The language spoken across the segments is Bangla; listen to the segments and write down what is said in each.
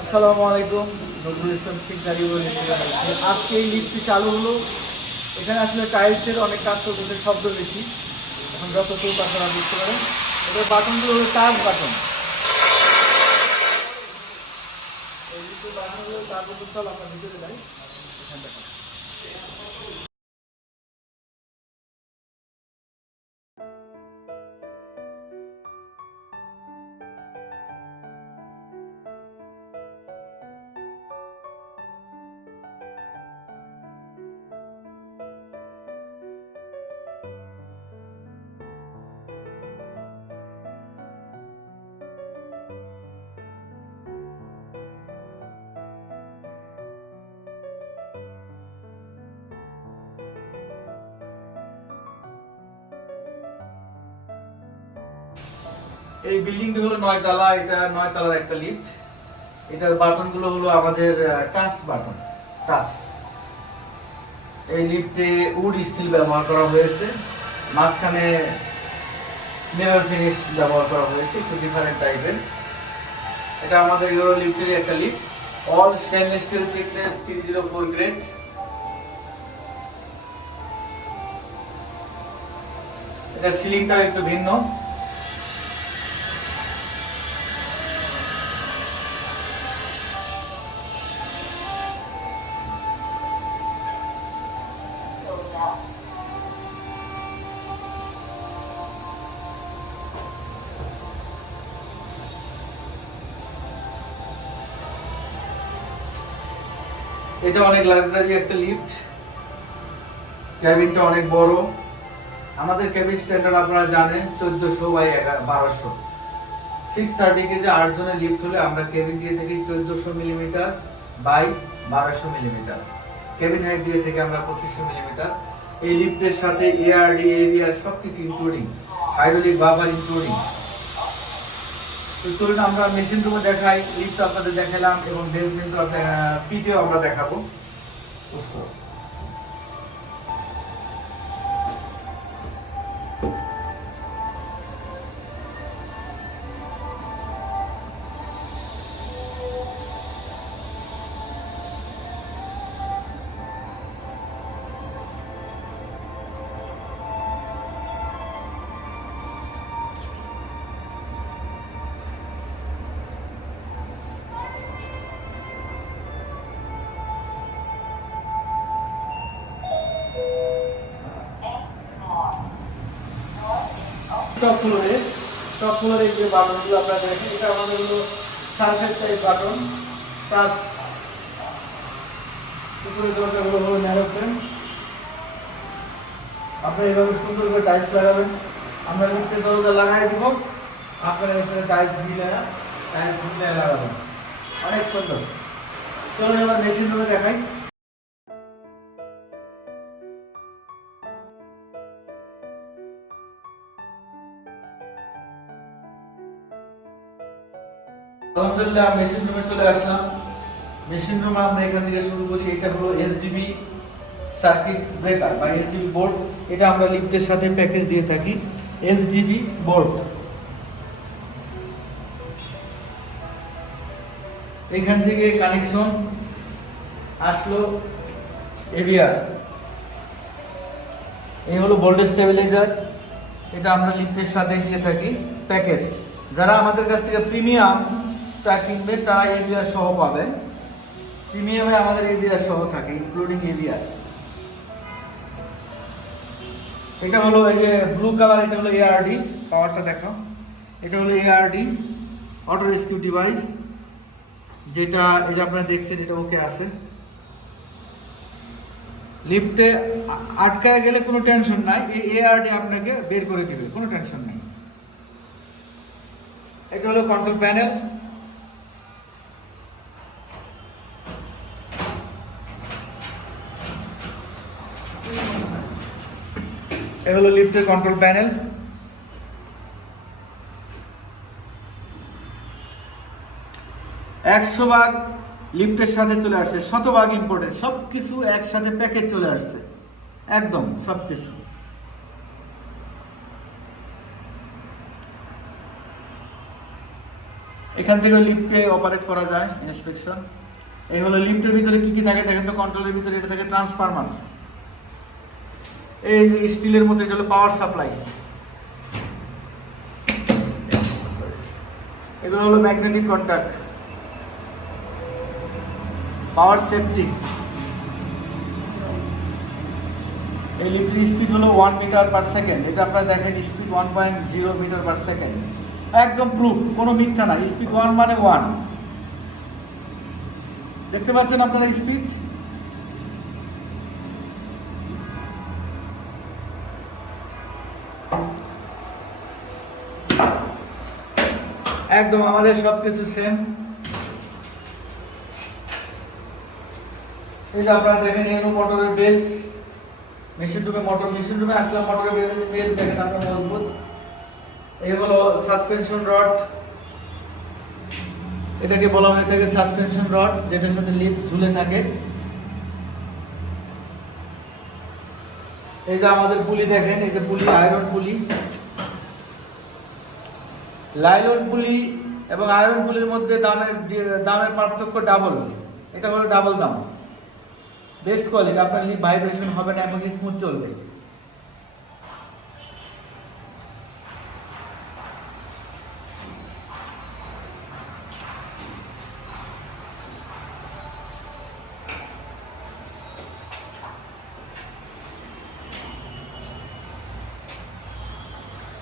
আসসালামু আলাইকুম, নজরুল ইসলাম শেখ দাঁড়িয়ে আজকে এই লিফটটি চালু হলো। এখানে আসলে টাইলসের অনেক কাজ করতেছে শব্দ বেশি। এখন যতটুকু আপনারা বুঝতে পারেন এবার বাটনগুলো হলো টাচ বাটন। এই বাটনগুলো টাচ বাটন চল, আমরা ভিতরে এই বিল্ডিংটা হলো নয়তলা এটা নয়তলার একটা লিফট এটার বাটনগুলো হলো আমাদের টাচ বাটন, টাচ। এই লিফটে উড স্টিল ব্যবহার করা হয়েছে। মাঝখানে মিরর ফিনিশ ব্যবহার করা হয়েছে, একটু ডিফারেন্ট টাইপের এটা আমাদের ইউরো লিফটের একটা lift all stainless steel thickness three zero four grade এটা সিলিংটাও একটু ভিন্ন। এটা অনেক লাক্সারি একটা লিফট ক্যাবিনটা অনেক বড়। আমাদের ক্যাবিন স্ট্যান্ডার্ড আপনারা জানেন, চোদ্দশো বাই বারোশো। সিক্স থার্টি কেজি আট জনের লিফট হলে আমরা কেবিন দিয়ে থাকি চোদ্দশো মিলিমিটার বাই বারোশো মিলিমিটার কেবিন হাইট দিয়ে থেকে আমরা পঁচিশশো মিলিমিটার এই লিফটের সাথে এআরডি এরিয়ার সব কিছু ইনক্লুডিং হাইড্রোলিক বাবার ইনক্লুডিং চলুন আমরা মেশিন রুমে দেখাই লিফ্ট আপনাদের দেখালাম এবং বেসমেন্ট পিটিও আমরা দেখাবো। টপ ফ্লোরে টপ ফ্লোরে যে বাটনগুলো আপনারা দেখেন, এটা আমাদের হলো সারফেস টাইপ বাটন টাচ উপরে দরজাগুলো হলো ন্যারো ফ্রেম আপনারা এইভাবে সুন্দর করে টাইলস লাগাবেন। আমরা নিচে দরজা লাগাই দিব, আপনারা এখানে টাইলস মিলে টাইলস মিলে লাগাবেন। অনেক সুন্দর। চলুন এবার মেশিন রুমে দেখাই। আলহামদুলিল্লাহ মেশিন রুমে চলে আসলাম। মেশিন রুমে আমরা এখান থেকে শুরু করি, এটা হলো এসডিবি সার্কিট ব্রেকার বা এসডিবি বোর্ড এটা আমরা লিফটের সাথে প্যাকেজ দিয়ে থাকি। এসডিবি বোর্ড এখান থেকে কানেকশন আসলো এভিআর এই হলো ভোল্টেজ স্টেবিলাইজার এটা আমরা লিফটের সাথে দিয়ে থাকি। প্যাকেজ যারা আমাদের কাছ থেকে প্রিমিয়াম কিনবেন, তারা এভিআর সহ পাবেন। প্রিমিয়ামে আমাদের এভিআর সহ থাকে ইনক্লুডিং এভিআর এটা হলো এই যে ব্লু কালার এটা হলো এআরডি পাওয়ারটা দেখো। এটা হলো এআরডি অটো রেস্কিউ ডিভাইস যেটা, এই যে আপনারা দেখছেন, এটা ওকে আছে। লিফটে আটকায় গেলে কোনো টেনশন নাই, এই এআরডি আপনাকে বের করে দিবে, কোনো টেনশন নেই। এটা হলো কন্ট্রোল প্যানেল এ হলো লিফটের কন্ট্রোল প্যানেল একশো ভাগ লিফটের সাথে চলে আসছে, শতভাগ ইম্পর্টেন্ট সব কিছু একসাথে প্যাকেজ চলে আসছে। একদম সব কিছু এখান থেকে লিফটকে অপারেট করা যায় ইন্সপেকশন এই হলো লিফটের ভিতরে কি কি থাকে দেখেন তো কন্ট্রোলের ভিতরে এটা থাকে ট্রান্সফরমার এই স্টিলের মধ্যে এটা হলো পাওয়ার সাপ্লাই এগুলো হলো ম্যাগনেটিক কন্ট্যাক্ট পাওয়ার সেফটি এই লিফটের স্পিড হলো ওয়ান মিটার পার সেকেন্ড এটা আপনারা দেখেন speed one point zero metre per second একদম প্রুফ কোনো মিথ্যা না। স্পিড ওয়ান মানে ওয়ান দেখতে পাচ্ছেন আপনারা স্পিড একদম আমাদের সবকিছু সেম এই যে আপনারা দেখেন এনো মোটরের বেস মেশিন রুমে মোটর মেশিন রুমে আসলে মোটরের বেস দেখেন আপনার মজবুত। এই হলো সাসপেনশন রড এটাকে বলা হয়ে থাকে সাসপেনশন রড যেটার সাথে লিফট ঝুলে থাকে। এই যে আমাদের পুলি দেখেন, এই যে পুলি আয়রন পুলি। লাইলন পুলি এবং আয়রন পুলির মধ্যে দামের দামের পার্থক্য ডাবল এটা হলো ডাবল দাম। বেস্ট কোয়ালিটি আপনার লিপ ভাইব্রেশন হবে না এবং স্মুথ চলবে।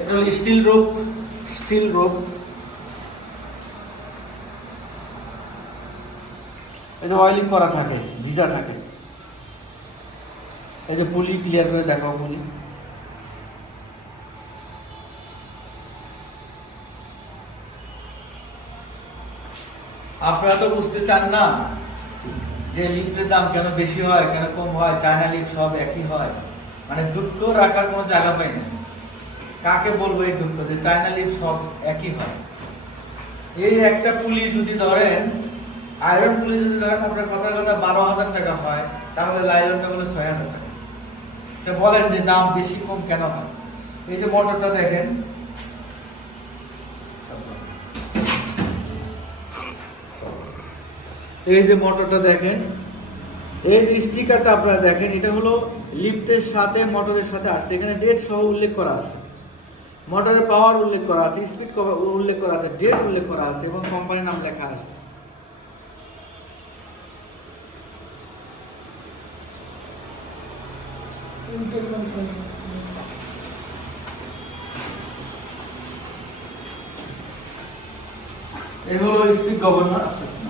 এটা হলো স্টিল রোপ স্টিল রোপ এই যে অয়েলিং করা থাকে, ভিজা থাকে। এই যে পুলি ক্লিয়ার করে দেখাও পুলি। আপনারা তো বুঝতে চান না যে লিফটের দাম কেন বেশি হয়, কেন কম হয় চায়না লিফট সব একই হয়। মানে দুটো রাখার কোনো জায়গা পাই না কাকে বলব এই দুঃখ যে চায়না লিফট সব একই হয়। এই একটা পুলি যদি ধরেন আয়রন পুলি যদি ধরেন, আপনার কথার কথা বারো হাজার টাকা হয়, তাহলে লাইলনটা হলো ছয় হাজার টাকা। এটা বলেন যে দাম বেশি কম কেন হয়? এই যে মোটরটা দেখেন। এই যে মোটরটা দেখেন। এই যে স্টিকারটা আপনারা দেখেন, এটা হলো লিফটের সাথে মোটরের সাথে আসছে। এখানে ডেট সহ উল্লেখ করা আছে। মোটরের পাওয়ার উল্লেখ করা আছে স্পিড উল্লেখ করা আছে ডেট উল্লেখ করা আছে এবং কোম্পানির নাম লেখা আছে এই হলো স্পিড গভর্নর আস্তে আস্তে।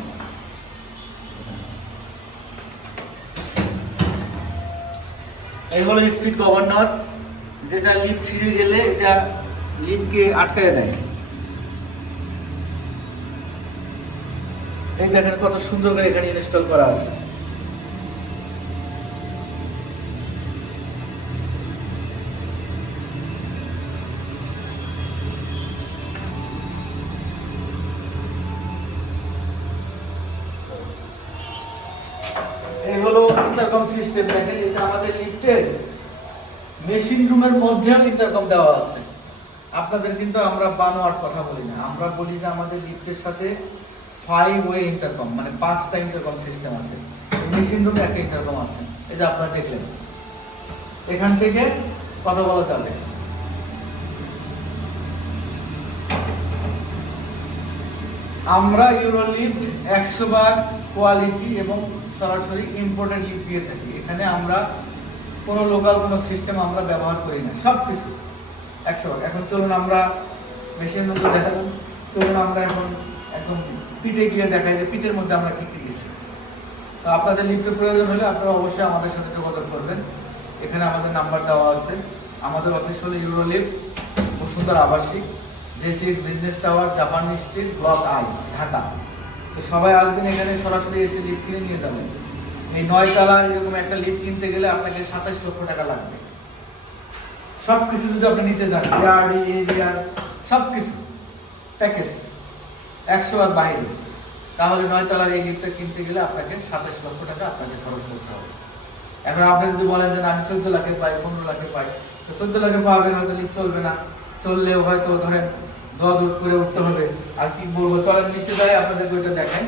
এই স্পিড গভর্নর যেটা লিফট ছিঁড়ে গেলে এটা লিফটকে আটকায় দেয়। এই দেখেন কত সুন্দর করে এখানে ইনস্টল করা আছে। এই হলো সিস্টেম দেখেন এটা আমাদের লিফটের মেশিন রুমের মধ্যেও ইন্টারকম দেওয়া আছে। আপনাদের কিন্তু আমরা বানোয়ার কথা বলি না। আমরা বলি যে আমাদের লিফটের সাথে ফাইভ ওয়ে ইন্টারকম মানে পাঁচটা ইন্টারকম সিস্টেম আছে। মেশিন রুমে একটা ইন্টারকম আছে। এই যে আপনারা দেখলেন। এখান থেকে কথা বলা যাবে। আমরা ইউরোলিফট একশো ভাগ কোয়ালিটি এবং সরাসরি ইম্পোর্টেড লিফট দিয়ে থাকি। এখানে আমরা কোনো লোকাল কোনো সিস্টেম আমরা ব্যবহার করি না। সব কিছু একশো এখন চলুন আমরা মেশিন মধ্যে দেখাবো। চলুন আমরা এখন একদম পিঠে গিয়ে দেখাই যে পিঠের মধ্যে আমরা কী কী দিচ্ছি। তো আপনাদের লিফটের প্রয়োজন হলে আপনারা অবশ্যই আমাদের সাথে যোগাযোগ করবেন। এখানে আমাদের নাম্বার দেওয়া আছে। আমাদের অফিস হলো ইউরোলিফট বসুন্ধরা আবাসিক J six business tower Japan street block I Dhaka. তো সবাই আসবেন এখানে, সরাসরি এসে লিফট কিনে নিয়ে যাবেন। এই নয় তলা এরকম একটা লিফট কিনতে গেলে আপনাকে সাতাশ লক্ষ টাকা লাগবে। সব কিছু যদি আপনি নিতে যান ইয়ার্ডি এরিয়া সব কিছু প্যাকেজ একশো আর বাইরে তাহলে নয় তলার এই লিফটটা কিনতে গেলে আপনাকে সাতাশ লক্ষ টাকা আপনাকে খরচ করতে হবে। এখন আপনি যদি বলেন যে আমি চোদ্দ লাখে পাই, পনেরো লাখে পাই, তো চোদ্দ লাখে পাবেন, হয়তো লিফট চলবে না। চললেও হয়তো ধরেন দোয়া করে উঠতে হবে। আর কি বলব, চলেন নিচে যাই আপনাদের ওইটা দেখাই।